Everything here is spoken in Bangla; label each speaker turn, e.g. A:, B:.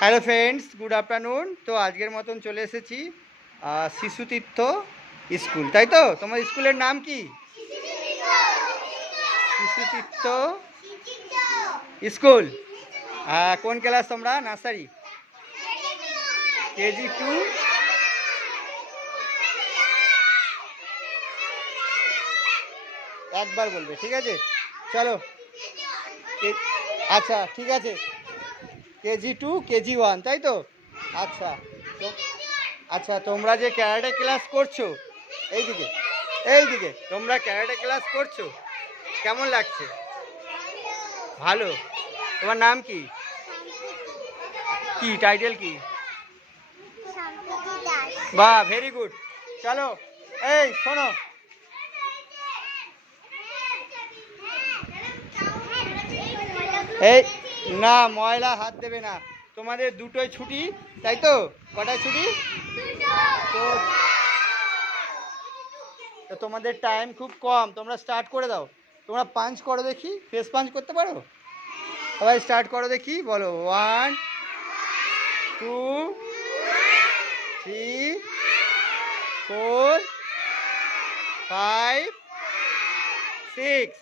A: হ্যালো ফ্রেন্ডস গুড আফটারনুন তো আজকের মতন চলে এসেছি শিশু তীর্থ স্কুল। তাই তো? তোমার স্কুলের নাম কি? শিশু তীর্থ স্কুল। কোন ক্লাস তোমরা? নার্সারি। KG two. একবার বলবে, ঠিক আছে? চলো। আচ্ছা ঠিক আছে। কেজি টু, কেজি ওয়ান, তাই তো? আচ্ছা। আচ্ছা তোমরা যে ক্যারাটে ক্লাস করছ, এইদিকে এইদিকে, তোমরা ক্যারাটে ক্লাস করছ, কেমন লাগছে? ভালো। তোমার নাম কি? কি, টাইটেল কি? বাহ ভেরি গুড। চলো, এই, শোনো। এই না, ময়লা হাত দেবে না। তোমাদের দুটোই ছুটি, তাই তো? কটায় ছুটি? তো তোমাদের টাইম খুব কম। তোমরা স্টার্ট করে দাও। তোমরা পাঞ্চ করো দেখি। ফেস পাঞ্চ করতে পারো? সবাই স্টার্ট করো দেখি। বলো one two three four five six